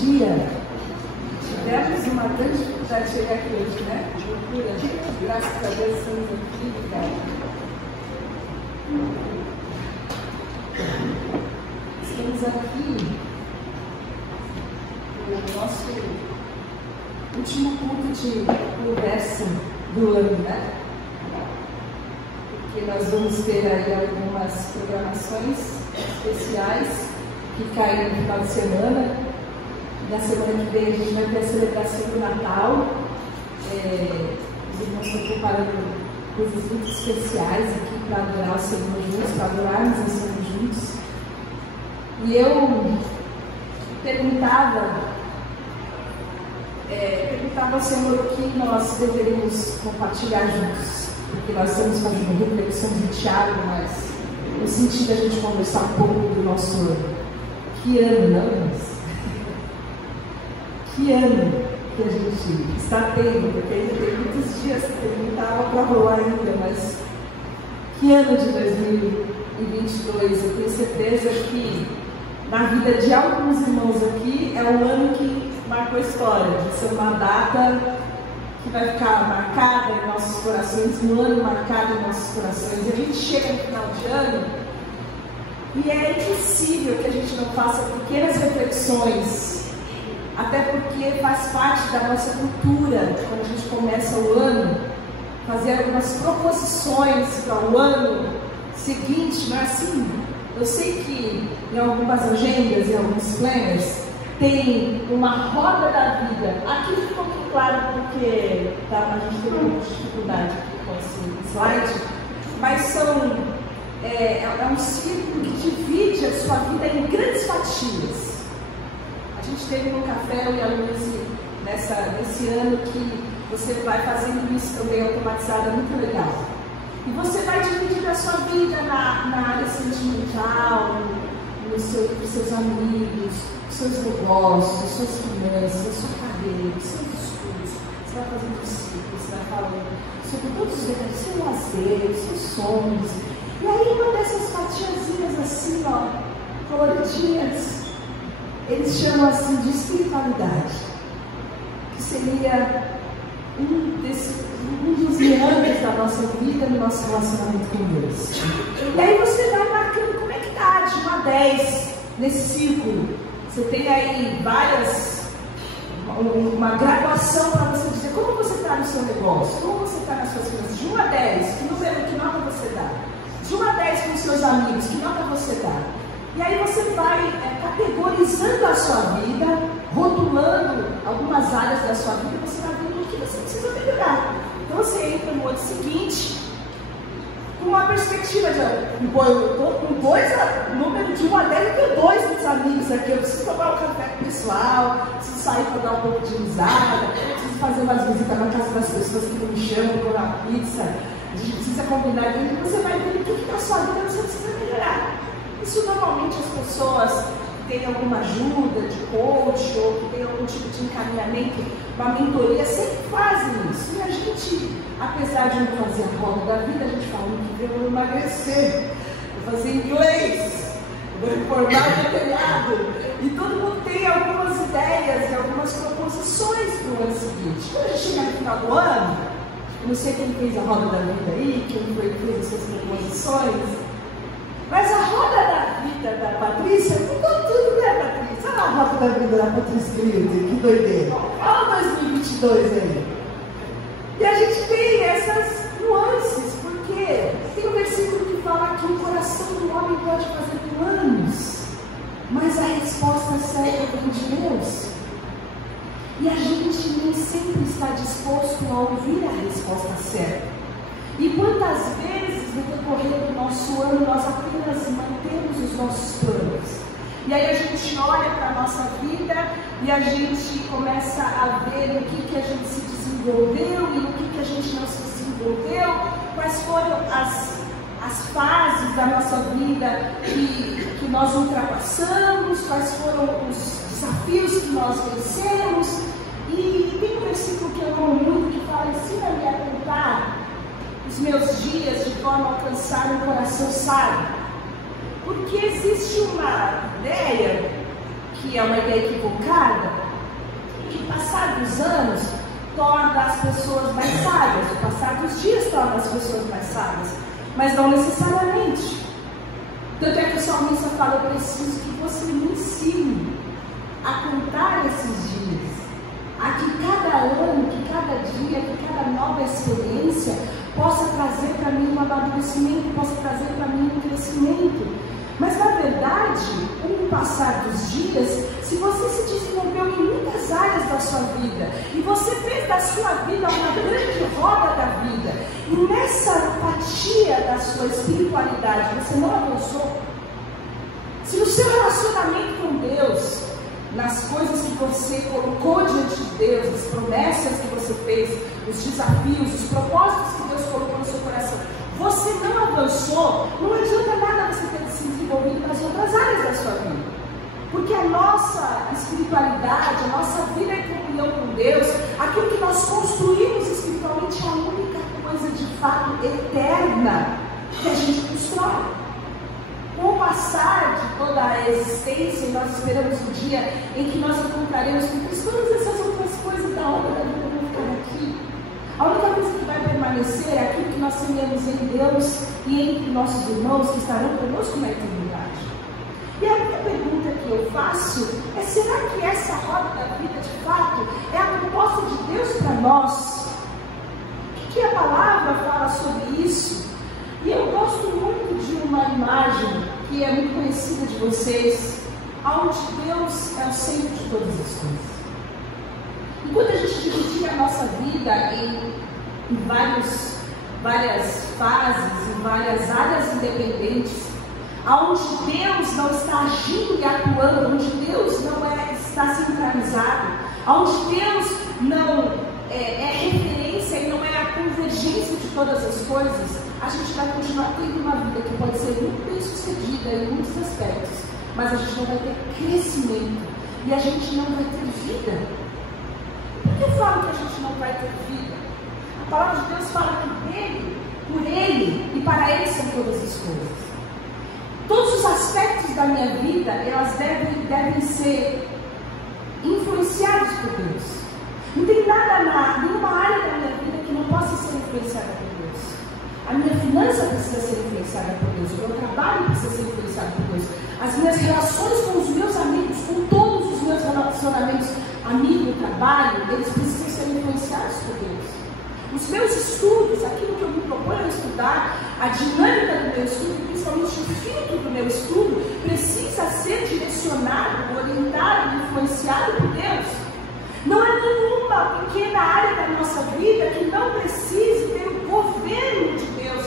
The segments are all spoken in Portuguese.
dia, tivemos uma grande dificuldade de chegar aqui hoje, né? Graças a Deus estamos aqui, obrigada. Estamos aqui no nosso último culto de conversa do ano, né? Porque nós vamos ter aí algumas programações especiais que caem no final de semana. Na semana que vem a gente vai ter a celebração do Natal. Os irmãos estão preparando coisas muito especiais aqui para adorar o Senhor juntos, para adorarmos o Senhor juntos. E eu perguntava ao Senhor o que nós deveríamos compartilhar juntos, porque nós estamos fazendo reflexões de Tiago, mas no sentido de a gente conversar um pouco do nosso ano. Que ano, não é? Que ano que a gente está tendo, porque ainda tem muitos dias que não estava para rolar ainda, mas que ano de 2022? Eu tenho certeza que na vida de alguns irmãos aqui é um ano que marcou a história, de ser uma data que vai ficar marcada em nossos corações, um ano marcado em nossos corações. E a gente chega no final de ano e é impossível que a gente não faça pequenas reflexões, até porque faz parte da nossa cultura, quando a gente começa o ano, fazer algumas proposições para o ano seguinte, não é assim? Eu sei que em algumas agendas, em alguns planners, tem uma roda da vida. Aqui ficou muito claro porque a gente teve muita dificuldade aqui com esse slide, mas é um círculo que divide a sua vida em grandes fatias. A gente teve no café, eu e a Luísa, nesse ano, que você vai fazendo isso também automatizado, é muito legal. E você vai dividir a sua vida na área sentimental, nos seus amigos, seus negócios, as suas finanças, a sua carreira, os seus estudos. Você vai fazendo ciclos, você vai falando sobre todos os detalhes, seu lazer, seus sonhos. E aí, uma dessas fatiazinhas assim, ó, coloridinhas, eles chamam assim de espiritualidade, que seria um dos meandros da nossa vida no nosso relacionamento com Deus. E aí você vai marcando como é que está, de 1 a 10 nesse círculo. Você tem aí uma graduação para você dizer como você está no seu negócio, como você está nas suas finanças. De 1 a 10, que nota você dá? De 1 a 10 com os seus amigos, que nota você dá? E aí você vai categorizando a sua vida, rotulando algumas áreas da sua vida, você vai vendo o que você precisa melhorar. Então você entra no ano seguinte com uma perspectiva de número de 1 a 10, eu tenho 2 dos amigos aqui, eu preciso tomar um café com o pessoal, preciso sair para dar um pouco de risada, preciso fazer umas visitas na casa das pessoas que não me chamam, por uma pizza, a gente precisa combinar, e você vai vendo tudo que na sua vida você precisa melhorar. Isso normalmente as pessoas que têm alguma ajuda de coach ou que têm algum tipo de encaminhamento, uma mentoria, sempre fazem isso. E a gente, apesar de não fazer a roda da vida, a gente fala que eu vou emagrecer, vou fazer inglês, vou reformar meu telhado. E todo mundo tem algumas ideias e algumas proposições para o ano seguinte. Quando a gente chega no final do ano, eu não sei quem fez a roda da vida aí, quem fez as suas proposições, mas a roda da vida da Patrícia mudou tudo, né, Patrícia? Olha a roda da vida da Patrícia, que doideira. Olha 2022 aí. E a gente tem essas nuances, porque tem um versículo que fala que o coração do homem pode fazer planos, mas a resposta certa vem de Deus. E a gente nem sempre está disposto a ouvir a resposta certa. E quantas vezes no decorrer do nosso ano nós apenas mantemos os nossos planos? E aí a gente olha para a nossa vida e a gente começa a ver no que a gente se desenvolveu e no que a gente não se desenvolveu, quais foram as fases da nossa vida que nós ultrapassamos, quais foram os desafios que nós vencemos. E tem um versículo que eu amo muito que fala: ensina-me a contar os meus dias de forma a alcançar um coração sábio. Porque existe uma ideia, que é uma ideia equivocada, as pessoas mais sábias, o passar dos dias torna as pessoas mais sábias, mas não necessariamente. Tanto é que o salmista fala: eu preciso que você me ensine a contar esses dias, a que cada ano, que cada dia, que cada nova experiência possa trazer para mim um amadurecimento, possa trazer para mim um crescimento. Mas na verdade, com o passar dos dias, se você se desenvolveu em muitas áreas da sua vida, e você fez da sua vida uma grande roda da vida, e nessa fatia da sua espiritualidade você não avançou, se no seu relacionamento com Deus, nas coisas que você colocou diante de Deus, as promessas que você fez, os desafios, os propósitos que Deus colocou no seu coração, você não avançou, não adianta nada você ter se desenvolvido nas outras áreas da sua vida. Porque a nossa espiritualidade, a nossa vida em comunhão com Deus, aquilo que nós construímos espiritualmente é a única coisa de fato eterna que a gente constrói. Com o passar de toda a existência, nós esperamos o dia em que nós encontraremos com todas essas outras coisas da obra da vida vão ficar aqui. A única coisa que vai permanecer é aquilo que nós semeamos em Deus e entre nossos irmãos que estarão conosco na eternidade. E a minha pergunta que eu faço é: será que essa roda da vida de fato é a proposta de Deus para nós? O que a palavra fala sobre isso? E eu gosto muito de uma imagem que é muito conhecida de vocês, onde Deus é o centro de todas as coisas. Enquanto a gente dividir a nossa vida em várias fases, em várias áreas independentes, onde Deus não está agindo e atuando, onde Deus não está centralizado, onde Deus não é referência e não é a convergência de todas as coisas, a gente vai continuar tendo uma vida que pode ser muito bem sucedida em muitos aspectos, mas a gente não vai ter crescimento e a gente não vai ter vida. Por que eu falo que a gente não vai ter vida? A palavra de Deus fala que dele, por ele e para ele são todas as coisas. Todos os aspectos da minha vida, elas devem ser influenciados por Deus. Não tem nada, nenhuma área da minha vida que não possa ser influenciada por Deus. A minha finança precisa ser influenciada por Deus. O meu trabalho precisa ser influenciado por Deus. As minhas relações com os meus amigos, com todos os meus relacionamentos, amigo, trabalho, eles precisam ser influenciados por Deus. Os meus estudos, aquilo que eu me proponho a estudar, a dinâmica do meu estudo, principalmente o filtro do meu estudo, precisa ser direcionado, orientado, influenciado por Deus. Não há nenhuma pequena área da nossa vida que não precise ter o governo de Deus.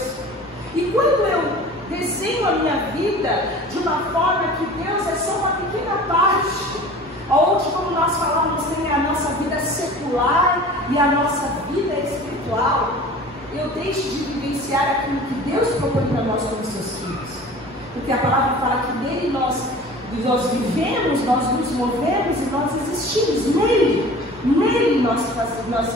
E quando eu desenho a minha vida de uma forma que Deus é só uma pequena parte, onde, como nós falamos, tem a nossa vida secular e a nossa vida espiritual, eu deixo de vivenciar aquilo que Deus propõe para nós como seus filhos. Porque a palavra fala que nele nós vivemos, nós nos movemos e nós existimos. Nele nós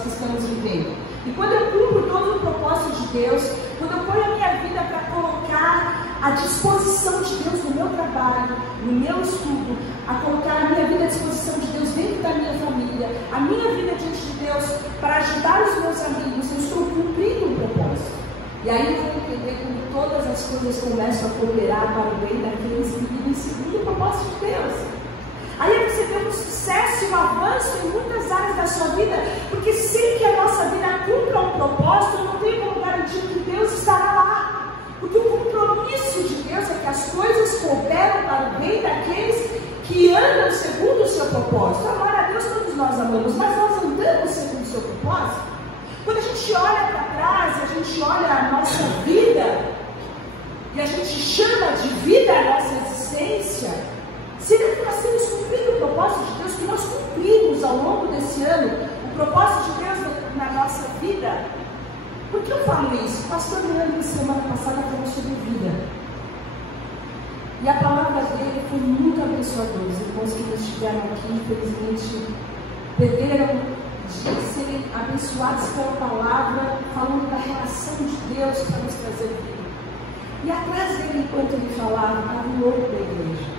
estamos vivendo. E quando eu cumpro todo o propósito de Deus, quando eu ponho a minha vida para colocar à disposição de Deus no meu trabalho, no meu estudo, a colocar a minha vida à disposição de Deus dentro da minha família, a minha vida diante de Deus para ajudar os meus amigos, eu estou cumprindo um propósito. E aí eu vou entender como todas as coisas começam a cooperar para o bem daqueles que vivem segundo o propósito de Deus. Aí você vê um sucesso e um avanço em muitas áreas da sua vida, porque sem que a nossa vida cumpra um propósito, eu não tenho como garantir que Deus estará lá. Porque o compromisso de Deus é que as coisas cooperam para o bem daqueles que andam segundo o seu propósito. Amar a Deus todos nós amamos, mas nós andamos segundo o seu propósito. Quando a gente olha para trás, a gente olha a nossa vida e a gente chama de vida a nossa existência, será que nós temos cumprido o propósito de Deus, que nós cumprimos ao longo desse ano, o propósito de Deus na nossa vida? Por que eu falo isso? O pastor Leandro, semana passada, falou sobre vida. E a palavra dele foi muito abençoadora. Os irmãos que estiveram aqui, infelizmente, perderam de serem abençoados pela palavra, falando da relação de Deus para nos trazer vida. E atrás dele, enquanto ele falava, estava um louco da igreja,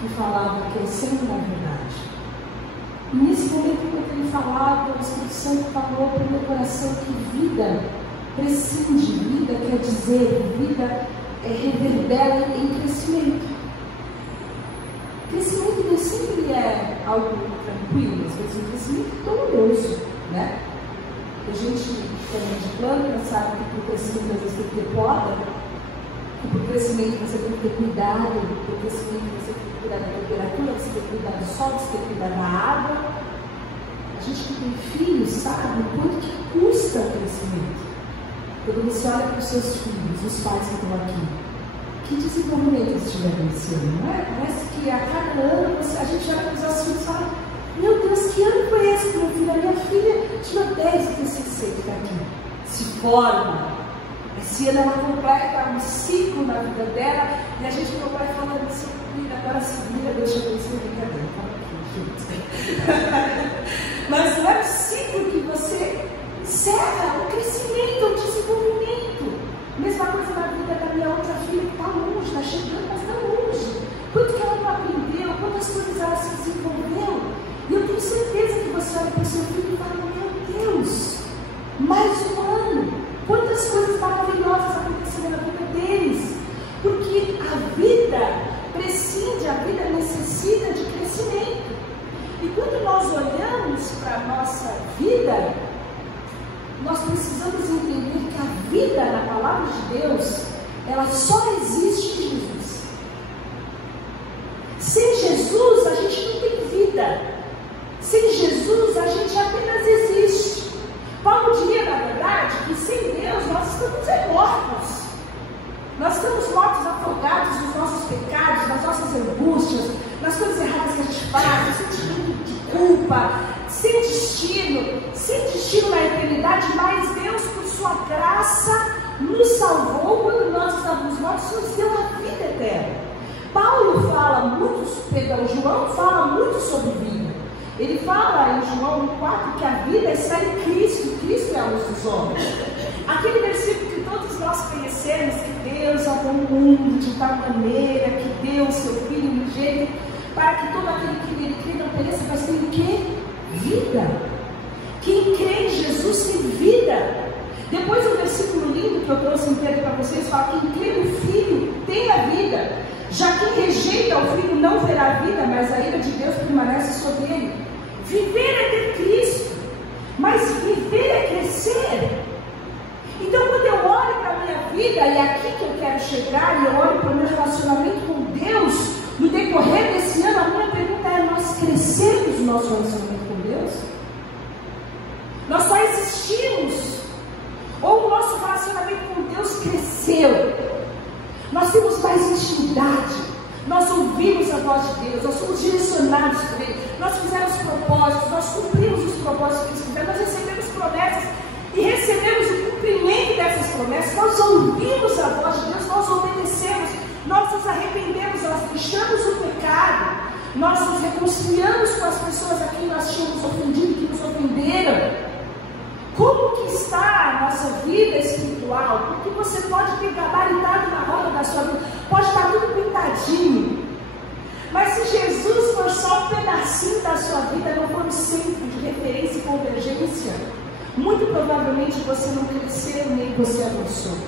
que falava que é sempre na verdade. E nesse momento, quando ele falava, o Espírito Santo falou para o meu coração que vida prescinde, vida quer dizer, vida reverbera em crescimento. Crescimento nem sempre é algo tranquilo, às vezes um crescimento doloroso, né? A gente, quando é de planta, sabe que para o crescimento às vezes tem que ter poda, que para o crescimento você tem que ter cuidado, para o crescimento você tem que cuidar da temperatura, você tem que cuidar do sol, você tem que cuidar da água. A gente que tem filhos sabe o quanto que custa o crescimento. Quando você olha para os seus filhos, os pais que estão aqui, que desenvolvimento eles tiveram esse ano, não é? Parece que a cada ano a gente olha para os nossos filhos e fala: meu Deus, que ano foi esse, meu filho? A minha filha tinha 10 e TCC que está aqui, se forma. Esse ano ela completa um ciclo na vida dela, e a gente, meu pai, falando assim: agora se vira, deixa eu ver se brincadeira, fala aqui, gente. Mas não é o ciclo que você encerra, o crescimento, o desenvolvimento. Mesma coisa na vida da minha outra filha, que está longe, está chegando, mas está longe. Quanto que ela não aprendeu, quantas coisas ela se desenvolveu. E eu tenho certeza que você olha para o seu filho e fala: meu Deus, mais um ano. Quantas coisas maravilhosas aconteceram na vida deles. Porque a vida prescinde, a vida necessita de crescimento. E quando nós olhamos para a nossa vida, nós precisamos entender que a vida na palavra de Deus, ela só existe em Jesus. Sem Jesus, a gente não tem vida. Sem Jesus, a gente apenas existe. Paulo diria, na verdade, que sem Deus nós estamos mortos. Nós estamos mortos, afogados nos nossos pecados, nas nossas angústias, nas coisas erradas que a gente faz, sem sentimento de culpa, sem destino na eternidade, mas Deus, por sua graça, nos salvou quando nós estávamos mortos, nos deu a vida eterna. João fala muito sobre vida. Ele fala em João 4 que a vida está em Cristo, Cristo é a luz dos homens. Aquele versículo que todos nós conhecemos, que Deus amou o mundo de tal maneira, que deu o seu Filho unigênito, para que todo aquele que nele crê não pereça, mas tem o quê? Vida. Quem crê em Jesus tem vida. Depois um versículo lindo que eu trouxe inteiro para vocês, fala: quem crê no Filho tem a vida. Já quem rejeita o Filho não verá a vida, mas a ira de Deus permanece sobre ele. Viver é ter Cristo, mas viver é crescer. Então quando eu olho para a minha vida, e é aqui que eu quero chegar, e eu olho para o meu relacionamento com Deus, no decorrer desse ano, a minha pergunta é: nós crescemos no nosso relacionamento com Deus? Nós só existimos? Ou o nosso relacionamento com Deus cresceu? Nós temos mais intimidade, nós ouvimos a voz de Deus, nós somos direcionados por Ele, nós fizemos propósitos, nós cumprimos os propósitos que Ele fizeram, nós recebemos promessas e recebemos o cumprimento dessas promessas, nós ouvimos a voz de Deus, nós obedecemos, nós nos arrependemos, nós deixamos o pecado, nós nos reconciliamos com as pessoas a quem nós tínhamos ofendido, que nos ofenderam. Como que está a nossa vida espiritual? Porque você pode ter gabaritado na roda da sua vida, pode estar tudo pintadinho, mas se Jesus for só um pedacinho da sua vida, não for um centro de referência e convergência, muito provavelmente você não cresceu nem você avançou.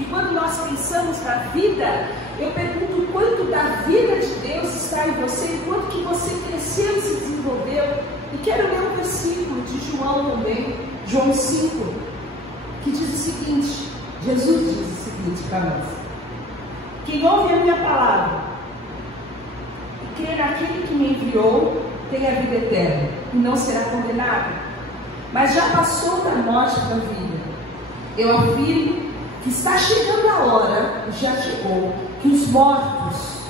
E quando nós pensamos na vida, eu pergunto quanto da vida de Deus está em você, e quanto que você cresceu e se desenvolveu. E quero ler um versículo de João também, João 5, que diz o seguinte: Jesus diz o seguinte para nós: quem ouve a minha palavra e crê naquele que me enviou, tem a vida eterna e não será condenado, mas já passou da morte para a vida. Eu afirmo que está chegando a hora, já chegou, que os mortos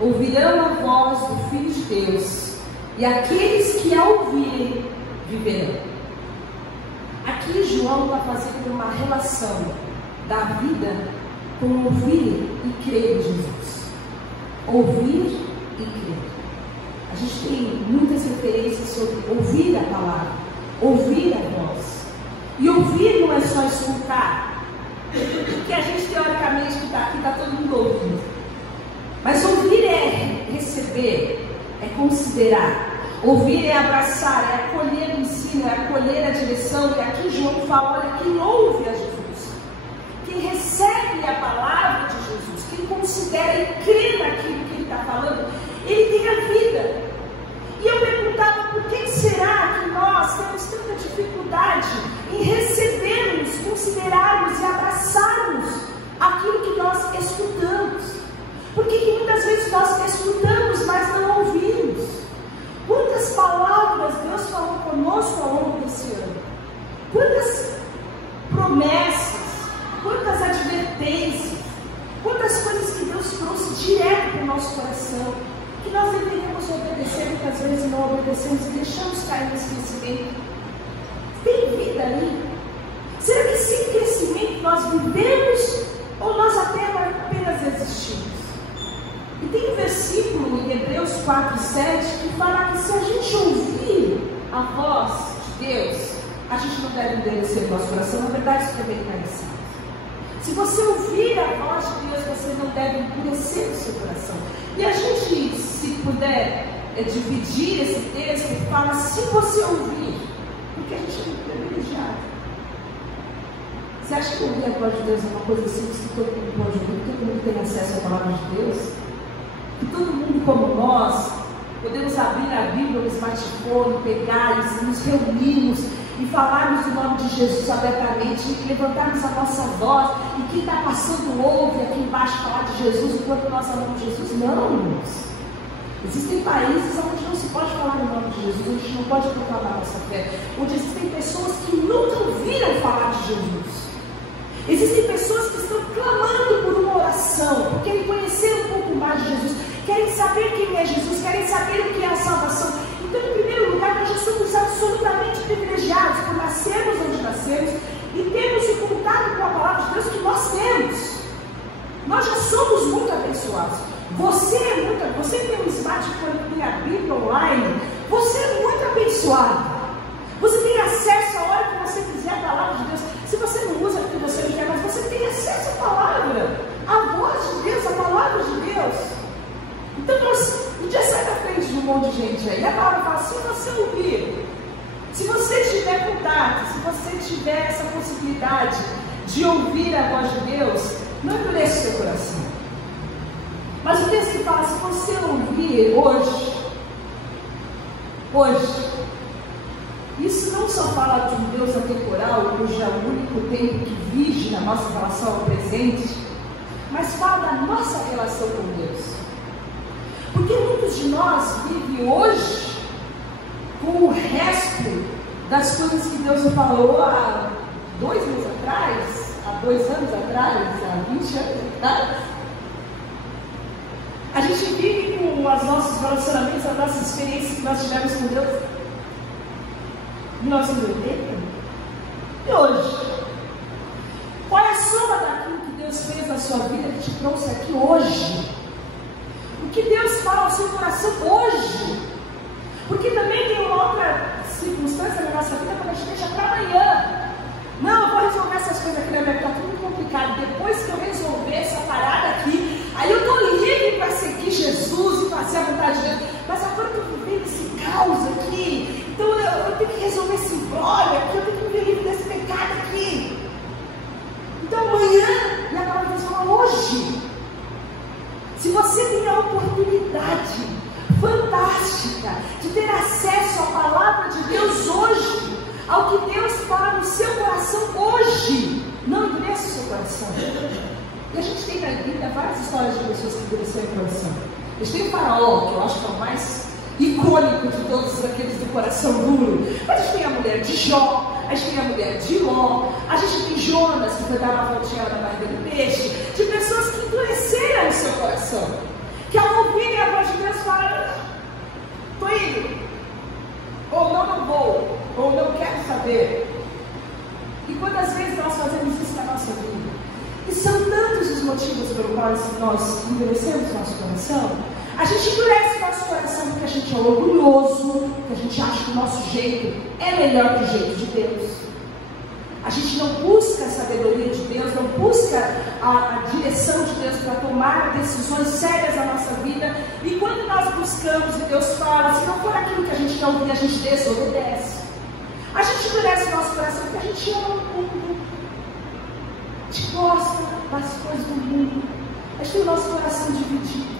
ouvirão a voz do Filho de Deus, e aqueles que a ouvirem viverão. Aqui João está fazendo uma relação da vida com ouvir e crer em Jesus. Ouvir e crer. A gente tem muitas referências sobre ouvir a palavra, ouvir a voz. E ouvir não é só escutar, porque a gente teoricamente que está aqui, está todo mundo ouvindo. Mas ouvir é receber, é considerar. Ouvir é abraçar, é acolher o ensino, é acolher a direção. E aqui João fala, olha, quem ouve a Jesus, quem recebe a palavra de Jesus, quem considera e crê naquilo que ele está falando, ele tem a vida. E eu perguntava, por que será que nós temos tanta dificuldade em recebermos, considerarmos e abraçarmos aquilo que nós escutamos? Por que muitas vezes nós escutamos, mas não ouvimos? Quantas palavras Deus falou conosco ao longo desse ano? Quantas promessas, quantas advertências, quantas coisas que Deus trouxe direto para o nosso coração, que nós deveríamos obedecer, muitas vezes não obedecemos e deixamos cair no esquecimento. Tem vida ali? Será que sem crescimento nós vivemos ou nós apenas existimos? E tem um versículo em Hebreus 4:7 que fala que se a gente ouvir a voz de Deus, a gente não deve endurecer o nosso coração. Na verdade, isso também está ensinado. Se você ouvir a voz de Deus, você não deve endurecer o seu coração. E a gente, se puder dividir esse texto, fala, se você ouvir, porque a gente é muito privilegiado. Você acha que ouvir a voz de Deus é uma coisa simples que todo mundo pode ouvir, todo mundo tem acesso à palavra de Deus? Que todo mundo como nós, podemos abrir a Bíblia no smartphone, pegar e nos reunirmos e falarmos o nome de Jesus abertamente, e levantarmos a nossa voz, e quem está passando ouve aqui embaixo falar de Jesus enquanto nós amamos Jesus? Não, irmãos. Existem países onde não se pode falar o nome de Jesus, onde a gente não pode proclamar a nossa fé, onde existem pessoas que nunca ouviram falar de Jesus. Existem pessoas que estão clamando por uma oração, porque querem conhecer um pouco mais de Jesus, querem saber quem é Jesus, querem saber o que é a salvação. Então, em primeiro lugar, nós já somos absolutamente privilegiados por nascermos onde nascemos e termos o contato com a palavra de Deus que nós temos. Nós já somos muito abençoados. Você tem um smartphone, tem a Bíblia online, você é muito abençoado. Você tem acesso a hora que você quiser à palavra de Deus. Se você não usa porque você não quer, mas você tem acesso à palavra, à voz de Deus, à palavra de Deus. Então um dia sai da frente de um monte de gente aí, e a palavra fala, se você ouvir, se você tiver contato, se você tiver essa possibilidade de ouvir a voz de Deus, não endureça o seu coração. Mas o texto fala, se você ouvir hoje, isso não só fala de um Deus atemporal, cujo é o único tempo que vige na nossa relação ao presente, mas fala da nossa relação com Deus. Porque muitos de nós vivem hoje com o resto das coisas que Deus nos falou há 2 meses atrás, há 2 anos atrás, há 20 anos atrás. A gente vive com os nossos relacionamentos, as nossas experiências que nós tivemos com Deus em 1980 e hoje. Qual é a soma daquilo que Deus fez na sua vida que te trouxe aqui hoje? O que Deus fala ao seu coração hoje? Porque também tem uma outra circunstância na nossa vida quando a gente deixa para amanhã. Não, eu vou resolver essas coisas aqui na minha vida, está tudo complicado. Depois que eu resolver essa parada aqui, aí eu estou livre para seguir Jesus e fazer a vontade de Deus. Mas agora que eu estou vivendo esse caos aqui, então eu tenho que resolver esse embrólio aqui, eu tenho que viver livre desse pecado aqui. Então amanhã, e a palavra de Deus fala hoje. Se você tem a oportunidade fantástica de ter acesso à palavra de Deus hoje, ao que Deus fala no seu coração hoje, não endureça o seu coração. E a gente tem na Bíblia várias histórias de pessoas que endureceram o coração. A gente tem o Faraó, que eu acho que é o mais icônico de todos aqueles do coração duro. Mas a gente tem a mulher de Jó, a gente tem a mulher de Ló, a gente tem Jonas, que foi dar uma voltinha na barriga do peixe, de pessoas que endureceram o seu coração, que ao ouvirem a voz de Deus falaram, estou indo, ou não vou, ou não quero saber. E quantas vezes nós fazemos isso na nossa vida? E são tantos os motivos pelos quais nós endurecemos nosso coração. A gente endurece nosso coração porque a gente é orgulhoso, porque a gente acha que o nosso jeito é melhor que o jeito de Deus. A gente não busca a sabedoria de Deus, não busca a direção de Deus para tomar decisões sérias na nossa vida. E quando nós buscamos e Deus fala, se não for aquilo que a gente quer ouvir, a gente desobedece. A gente endurece o nosso coração porque a gente ama o mundo. A gente gosta das coisas do mundo. A gente tem o nosso coração dividido.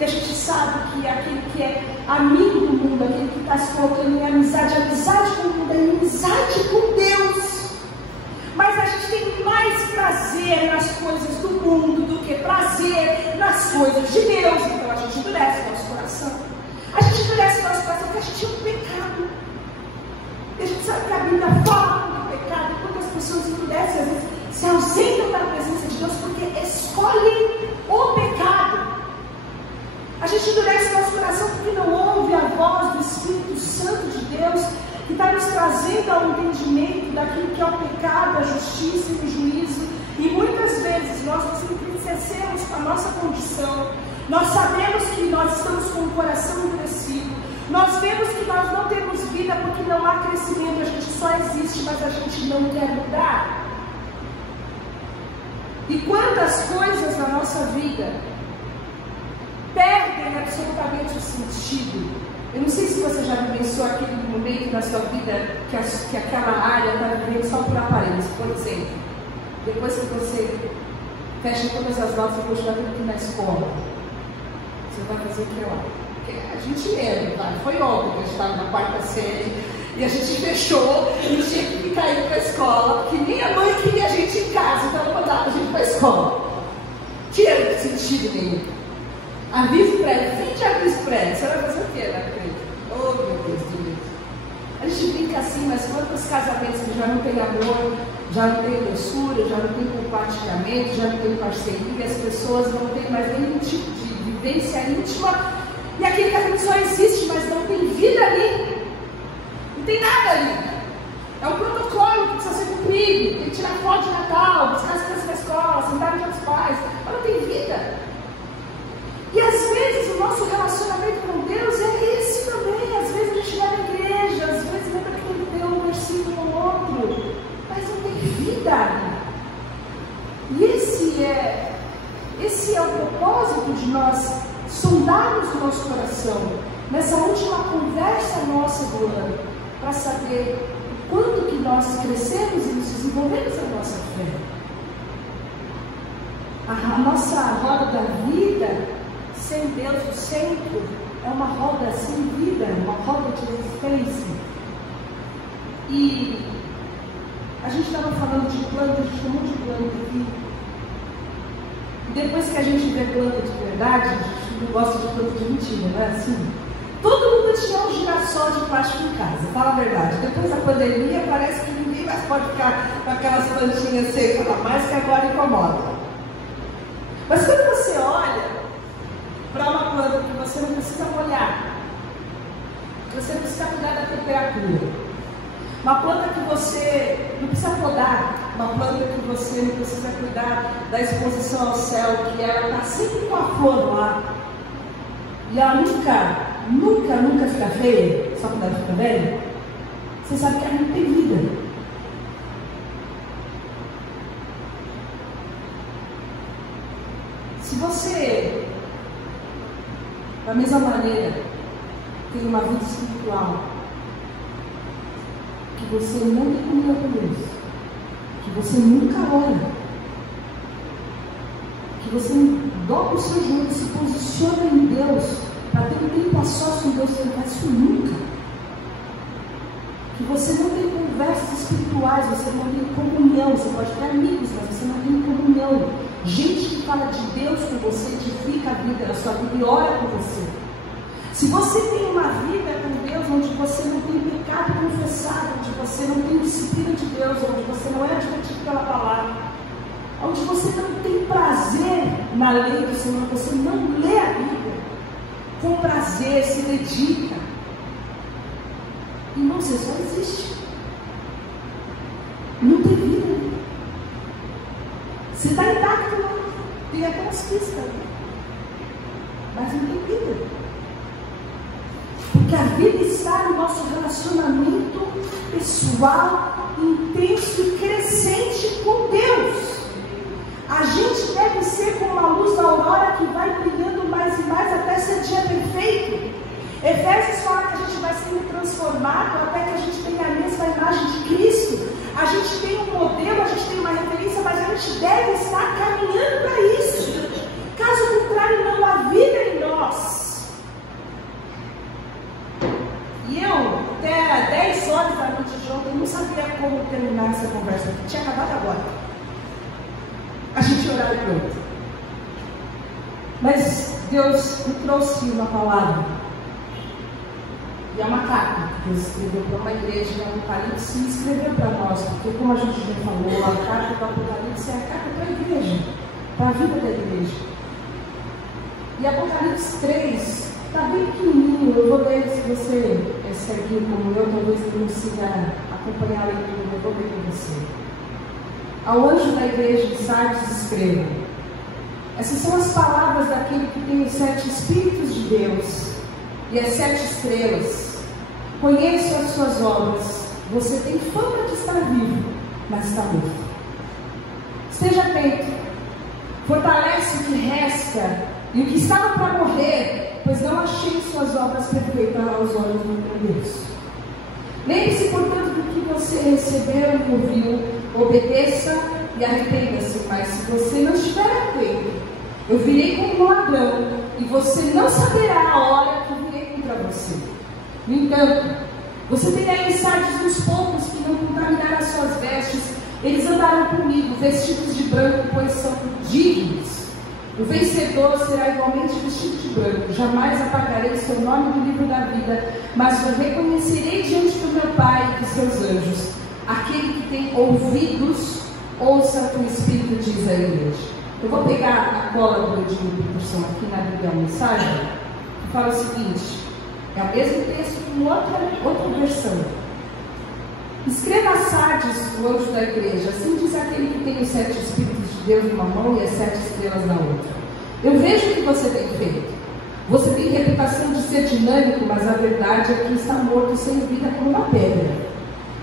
E a gente sabe que aquele que é amigo do mundo, aquele que está se colocando em amizade com o mundo, é amizade com Deus. Mas a gente tem mais prazer nas coisas do mundo do que prazer nas coisas de Deus. Então a gente endurece o nosso coração. A gente endurece o nosso coração porque a gente é um pecado. E a gente sabe que a Bíblia fala do pecado. E quando as pessoas endurecem, às vezes se ausentam da presença de Deus porque escolhem o pecado. A gente endurece nosso coração porque não ouve a voz do Espírito Santo de Deus, que está nos trazendo ao entendimento daquilo que é o pecado, a justiça e o juízo. E muitas vezes nós nos entristecemos com a nossa condição. Nós sabemos que nós estamos com o coração endurecido. Nós vemos que nós não temos vida porque não há crescimento. A gente só existe, mas a gente não quer mudar. E quantas coisas na nossa vida perdem absolutamente o sentido. Eu não sei se você já vivenciou aquele momento na sua vida que aquela área está vivendo só por aparência. Por exemplo, depois que você fecha todas as notas e continua tendo que ir na escola, você vai fazer o que lá? Porque a gente lembra, tá? Foi ontem que a gente estava na 4ª série e a gente fechou e tinha que ficar indo para a escola, porque nem a mãe queria a gente em casa, então ela mandava a gente para a escola. Tinha sentido nenhum. Aviso prévio, 20 avisos prévios. Você vai fazer o quê, né? Oh, meu Deus do Deus. A gente brinca assim, mas quantos casamentos que já não tem amor, já não tem doçura, já não tem compartilhamento, já não tem parceria, as pessoas não têm mais nenhum tipo de vivência íntima, e aquele casamento só existe, mas não tem vida ali. Não tem nada ali. É um protocolo que precisa ser cumprido. Tem que tirar foto de Natal, buscar as crianças na escola, sentar no dia dos pais, mas não tem vida. E às vezes o nosso relacionamento com Deus é esse também. Às vezes a gente vai na igreja, às vezes lembra que ele deu um versículo ou outro, mas não tem vida. E esse é o propósito de nós sondarmos o nosso coração nessa última conversa nossa do ano, para saber quando que nós crescemos e nos desenvolvemos a nossa fé. A nossa roda da vida sem Deus no centro é uma roda sem vida, uma roda de resistência. E a gente estava falando de planta, a gente chamou de planta aqui. Depois que a gente vê planta de verdade, a gente não gosta de planta de mentira, não é assim? Todo mundo tinha um girassol de plástico em casa, fala a verdade. Depois da pandemia parece que ninguém mais pode ficar com aquelas plantinhas secas a mais, que agora incomoda. Mas quando você olha para uma planta que você não precisa molhar, que você não precisa cuidar da temperatura, uma planta que você não precisa podar, uma planta que você não precisa cuidar da exposição ao céu, que ela está sempre com a flor lá, e ela nunca fica feia, só quando ela fica velha, você sabe que ela não tem vida. Se você, da mesma maneira, tem uma vida espiritual, que você não tem comunhão com Deus, que você nunca ora, que você dobra o seu joelho e se posiciona em Deus, para ter um tempo a sós com Deus, você não faz isso nunca. Que você não tem conversas espirituais, você não tem comunhão, você pode ter amigos, mas você não tem comunhão. Gente que fala de Deus com você, edifica a vida na sua vida e ora por você. Se você tem uma vida com Deus onde você não tem pecado confessado, onde você não tem disciplina de Deus, onde você não é advertido pela palavra, onde você não tem prazer na lei do Senhor, você não lê a Bíblia com prazer, se dedica, irmão, você só existe. Não tem vida. Você está intacto, tem até as pistas, mas não tem vida. Porque a vida está no nosso relacionamento pessoal, intenso e crescente com Deus. A gente deve ser como a luz da aurora que vai brilhando mais e mais até ser dia perfeito. Efésios fala que a gente vai sendo transformado até que a gente tenha a mesma imagem de Cristo. A gente tem um modelo, a gente tem uma referência, mas a gente deve estar caminhando para isso. Caso contrário, não há vida em nós. E eu, até 10 horas da noite de ontem, não sabia como terminar essa conversa. Tinha acabado agora. A gente orar e pronto. Mas Deus me trouxe uma palavra. E é uma carta que Deus escreveu para uma igreja em Apocalipse e escreveu para nós. Porque, como a gente já falou, a carta do Apocalipse é a carta para a igreja, para a vida da igreja. E Apocalipse 3 está bem pequenininho. Eu vou ler, se você é ceguinho como eu, talvez não consiga acompanhar a leitura, eu vou ler com você. Ao anjo da igreja de Sardes escreva: essas são as palavras daquele que tem os 7 Espíritos de Deus e as 7 estrelas. Conheço as suas obras. Você tem fama de estar vivo, mas está morto. Esteja atento. Fortalece o que resta e o que estava para morrer, pois não achei suas obras perfeitas aos olhos do meu Deus. Lembre-se, portanto, do que você recebeu e ouviu. Obedeça e arrependa-se, mas se você não estiver atento, eu virei como um ladrão, e você não saberá a hora que eu virei contra você. No entanto, você tem aí Sardes dos poucos que não contaminaram as suas vestes. Eles andaram comigo, vestidos de branco, pois são dignos. O vencedor será igualmente vestido de branco. Jamais apagarei seu nome do livro da vida, mas o reconhecerei diante do meu Pai e de seus anjos. Aquele que tem ouvidos, ouça o que o Espírito diz à igreja. Eu vou pegar a cola do Edinho Peterson aqui na Bíblia, a mensagem, que fala o seguinte: é o mesmo texto com outra versão. Escreva a Sardes, o anjo da igreja, assim diz aquele que tem os 7 Espíritos de Deus numa mão e as 7 estrelas na outra. Eu vejo o que você tem feito. Você tem reputação de ser dinâmico, mas a verdade é que está morto sem vida como uma pedra.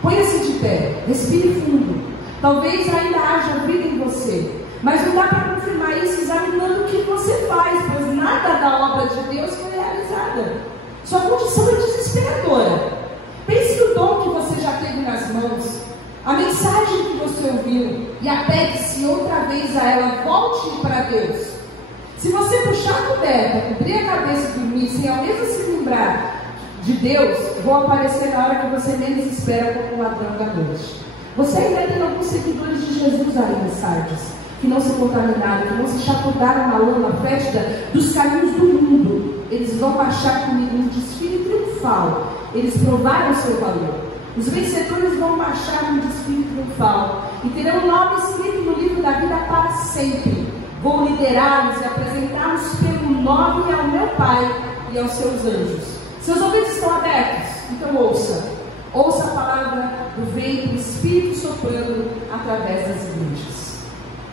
Ponha-se de pé, respire fundo. Talvez ainda haja vida em você, mas não dá para confirmar isso examinando o que você faz, pois nada da obra de Deus foi realizada. Sua condição é desesperadora. Pense no dom que você já teve nas mãos, a mensagem que você ouviu, e apegue-se outra vez a ela. Volte para Deus. Se você puxar a coberta, cobrir a cabeça e dormir sem ao menos se lembrar de Deus, vou aparecer na hora que você menos espera, como um ladrão da noite. Você ainda tem alguns seguidores de Jesus aí em Sardes, que não se contaminaram, que não se chacoalharam na lama fétida dos caminhos do mundo. Eles vão marchar comigo em desfile triunfal. Eles provaram seu valor. Os vencedores vão marchar em desfile triunfal e terão o nome escrito no livro da vida para sempre. Vou liderá-los e apresentá-los pelo nome ao meu Pai e aos seus anjos. Seus ouvidos estão abertos? Então ouça. Ouça a palavra do vento, do Espírito soprando através das igrejas.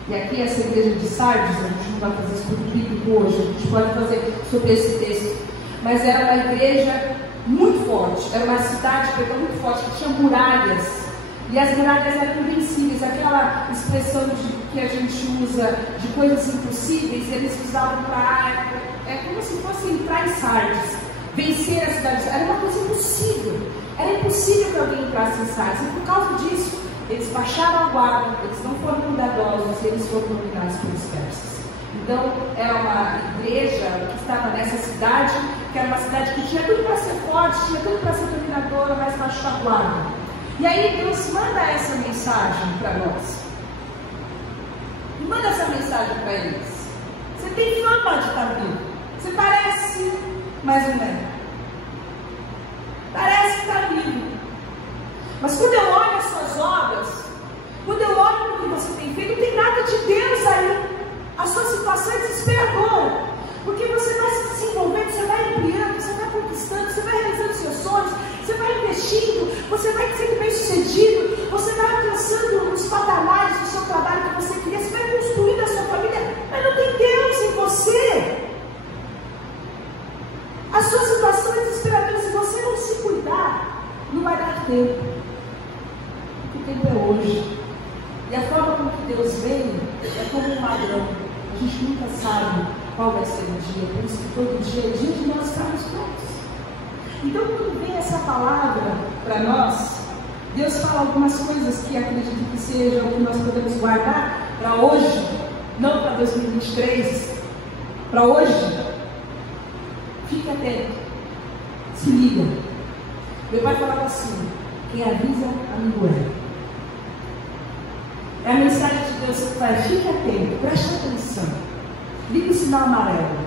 E aqui essa igreja de Sardes, a gente não vai fazer estudo bíblico hoje, a gente pode fazer sobre esse texto, mas era uma igreja muito forte, era uma cidade muito forte, que tinha muralhas, e as muralhas eram invencíveis. Aquela expressão que a gente usa de coisas impossíveis, eles usavam para, como se fosse entrar em Sardes, vencer a cidade. Era uma coisa impossível, era impossível que alguém entrasse em Sardes, e por causa disso eles baixaram a guarda, eles não foram cuidadosos, eles foram dominados pelos persas. Então, era uma igreja que estava nessa cidade, que era uma cidade que tinha tudo para ser forte, tinha tudo para ser dominadora, mas baixou a guarda. E aí Deus manda essa mensagem para nós. E manda essa mensagem para eles. Você tem fama de estar vivo. Você parece, mas não é. Parece que está vivo. Mas quando eu olho as suas obras, quando eu olho o que você tem feito, não tem nada de Deus aí. A sua situação é desesperadora, porque você vai se desenvolvendo, você vai ampliando, você vai conquistando, você vai realizando seus sonhos, você vai investindo, você vai sendo bem sucedido, você vai alcançando os patamares do seu trabalho que você queria, você vai construindo a sua família, mas não tem Deus em você. A sua situação é desesperadora. Se você não se cuidar, não vai dar tempo. tempo é hoje. E a forma como que Deus vem é como um ladrão. A gente nunca sabe qual vai ser o dia, por isso que todo dia é dia de nós estarmos prontos. Então, quando vem essa palavra para nós, Deus fala algumas coisas que acredito que sejam o que nós podemos guardar para hoje, não para 2023, para hoje. Fique atento, se liga. Meu pai falava assim: quem avisa, amigo é. É a mensagem de Deus que faz: fique atento, preste atenção. Liga o sinal amarelo.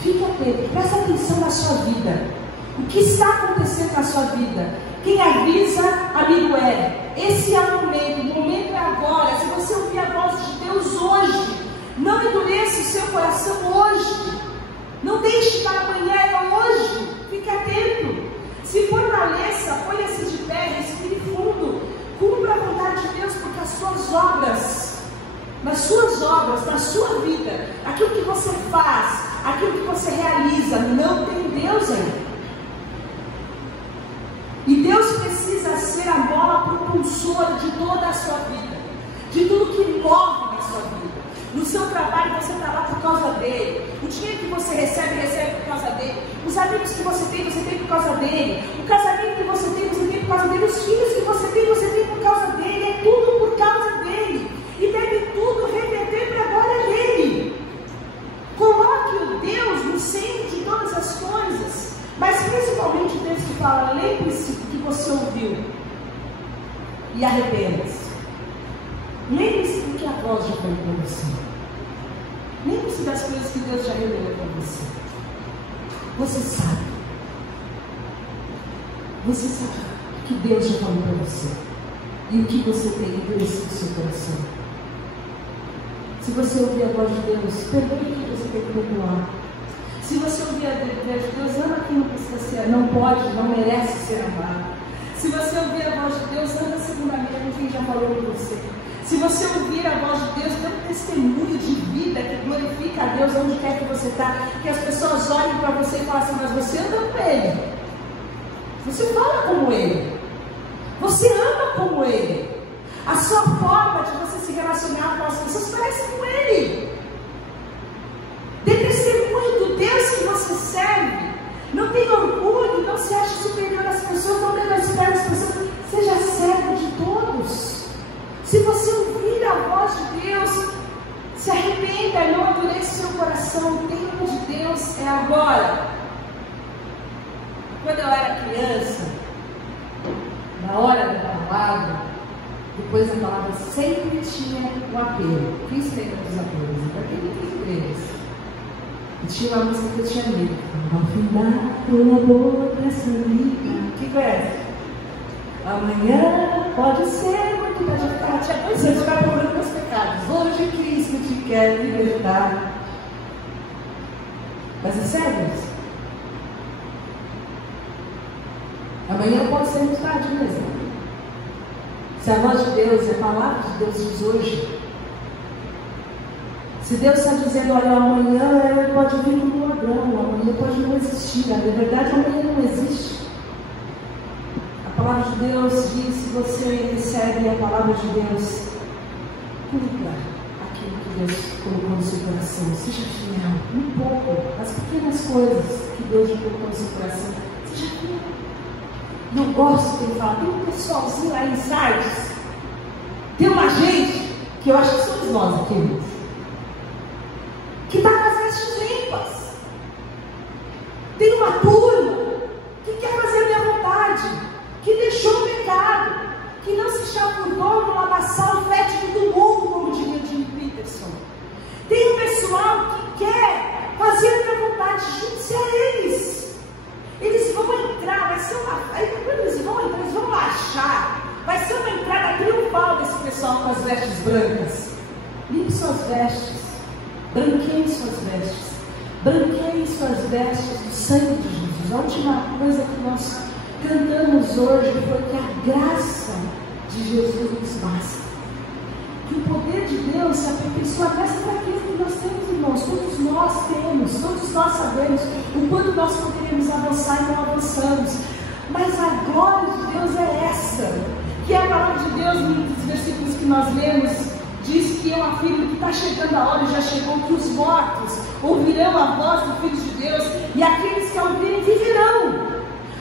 Fique atento, preste atenção na sua vida. O que está acontecendo na sua vida? Quem avisa, amigo é. Esse é o momento é agora. Se você ouvir a voz de Deus hoje, não endureça o seu coração hoje. Não deixe para amanhã, é hoje. Fique atento. Se fortaleça, ponha-se de pé, respire fundo. Cumpra a vontade de Deus, porque as suas obras, nas suas obras, na sua vida, aquilo que você faz, aquilo que você realiza, não tem Deus aí. E Deus precisa ser a mola propulsora de toda a sua vida, de tudo que move na sua vida. No seu trabalho você está lá por causa dele. O dinheiro que você recebe por causa dele. Os amigos que você tem por causa dele. O casamento que você tem por causa dele. Os filhos que você tem por causa dele. É tudo por causa dele. E deve tudo reverter para a glória dele. Coloque o Deus no centro de todas as coisas. Mas principalmente o texto fala: lembre-se do que você ouviu e arrependa-se. Lembre-se do que a voz já falou para você. Lembre-se das coisas que Deus já revelou para você. Você sabe. Você sabe o que Deus já falou para você. E o que você tem endurecido no seu coração. Se você ouvir a voz de Deus, perdoe o que você tem que perdoar. Se você ouvir a voz de Deus, ama quem não precisa ser, não pode, não merece ser amado. Se você ouvir a voz de Deus, anda segundamente com quem já falou com você. Se você ouvir a voz de Deus, dê um testemunho de vida que glorifica a Deus onde quer que você está, que as pessoas olhem para você e falem assim: mas você anda com Ele, você fala como Ele, você ama como Ele, a sua forma de você se relacionar com as pessoas parece com Ele. Dê testemunho do Deus que você serve. Não tenha orgulho, não se ache superior às pessoas, não menospreze as pessoas, seja servo de todos. Se você ouvir a voz de Deus, se arrependa e não endureça seu coração. O tempo de Deus é agora. Quando eu era criança, na hora da palavra, depois da palavra sempre tinha um apelo. Quem se lembra dos apelos? Para quem não tem igrejas. E tinha uma música que eu tinha medo. Ao final, tua boca dessa vida. Que conhece? Amanhã pode ser muito mais tarde. Tinha 2 anos, eu estava procurando meus pecados. Hoje Cristo te quer libertar. Mas é sério isso? Amanhã pode ser muito tarde mesmo. Se a voz de Deus, a palavra de Deus diz hoje. Se Deus está dizendo: olha, amanhã pode vir um ladrão, amanhã pode não existir. Na verdade, amanhã não existe. A palavra de Deus diz: se você recebe a palavra de Deus, cumpra aquilo que Deus colocou no seu coração. Seja fiel, um pouco, as pequenas coisas que Deus já colocou no seu coração. Seja fiel. Não gosto de falar, tem um pessoalzinho lá em Sardes, tem uma gente, que eu acho que somos nós aqui, que está com as vestes limpas. Tem uma turma que quer fazer a minha vontade, que deixou o pecado, que não se chafurdou no lamaçal fétido do mundo, como diria Jim Peterson. Tem um pessoal que quer fazer a minha vontade, junte-se a eles. Eles vão entrar, vai ser uma. Quando eles vão entrar, eles vão achar. Vai ser uma entrada triunfal desse pessoal com as vestes brancas. Limpe suas vestes. Branqueie suas vestes. Branqueie suas vestes do sangue de Jesus. A última coisa que nós cantamos hoje foi que a graça de Jesus nos basta. Que o poder de Deus se aperfeiçoa nessa fraqueza que nós temos, irmãos. Todos nós temos, todos nós sabemos o quanto nós poderíamos avançar e não avançamos. Mas a glória de Deus é essa, que é a palavra de que nós lemos, diz que eu afirmo que está chegando a hora, e já chegou, que os mortos ouvirão a voz do Filho de Deus, e aqueles que a ouvirem viverão.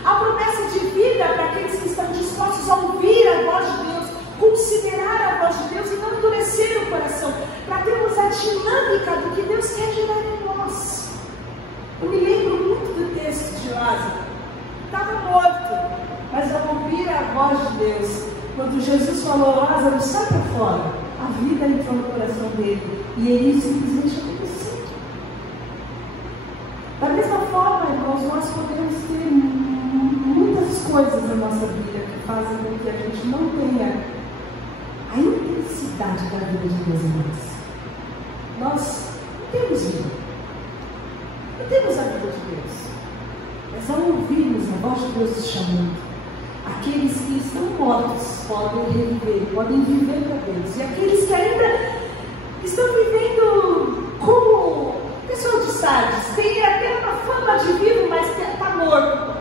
A promessa de vida para aqueles que estão dispostos a ouvir a voz de Deus, considerar a voz de Deus e não endurecer o coração, para termos a dinâmica do que Deus quer gerar em nós. Eu me lembro muito do texto de Lázaro. Estava morto, mas ao ouvir a voz de Deus, quando Jesus falou: Lázaro, sai para fora, a vida entrou no coração dele, e ele simplesmente aconteceu. Da mesma forma, irmãos, nós podemos ter muitas coisas na nossa vida que fazem com que a gente não tenha a intensidade da vida de Deus em nós. Nós não temos vida, não temos a vida de Deus, mas ao ouvirmos a voz de Deus nos chamando, aqueles que estão mortos podem reviver, podem viver para Deus, e aqueles que ainda estão vivendo como pessoas de Sardes, tem até uma fama de vivo, mas está morto.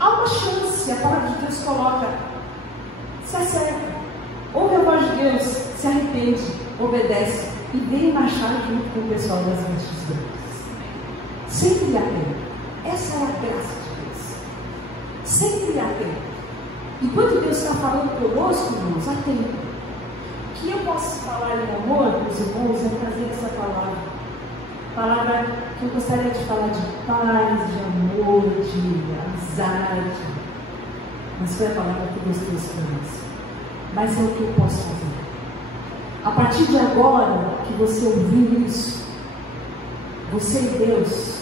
Há uma chance, a palavra de Deus coloca: se acerta, ouve a voz de Deus, se arrepende, obedece e vem marchar junto com o pessoal das vestes brancas. Sempre há tempo. Essa é a graça de Deus. Sempre há tempo. Enquanto Deus está falando conosco, irmãos, há tempo. O que eu posso falar em amor para os irmãos é trazer essa palavra. Palavra que eu gostaria de falar de paz, de amor, de amizade. Mas foi a palavra que Deus trouxe para nós. Mas é o que eu posso fazer. A partir de agora que você ouviu isso, você e Deus,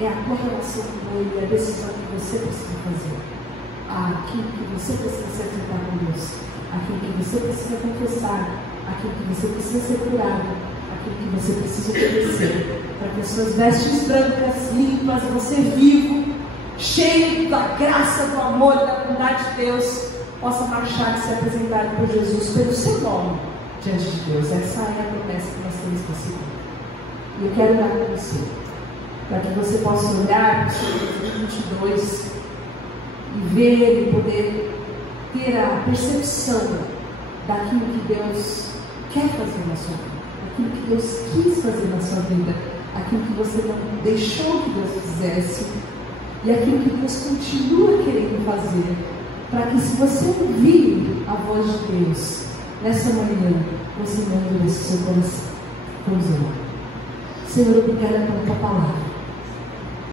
é a tua relação com Ele, a decisão que você precisa fazer. Aquilo que você precisa se acertar com Deus, aquilo que você precisa confessar, aquilo que você precisa ser curado, aquilo que você precisa obedecer, para que as suas vestes brancas, limpas, você vivo, cheio da graça, do amor e da bondade de Deus, possa marchar e se apresentar por Jesus pelo seu nome diante de Deus. Essa é a promessa que nós temos recebido. E eu quero dar para você, para que você possa olhar para o seu 2022 e ver e poder ter a percepção daquilo que Deus quer fazer na sua vida, aquilo que Deus quis fazer na sua vida, aquilo que você não deixou que Deus fizesse e aquilo que Deus continua querendo fazer, para que, se você ouvir a voz de Deus nessa manhã, você não endureça o seu coração. Vamos orar. Senhor, obrigada pela tua palavra.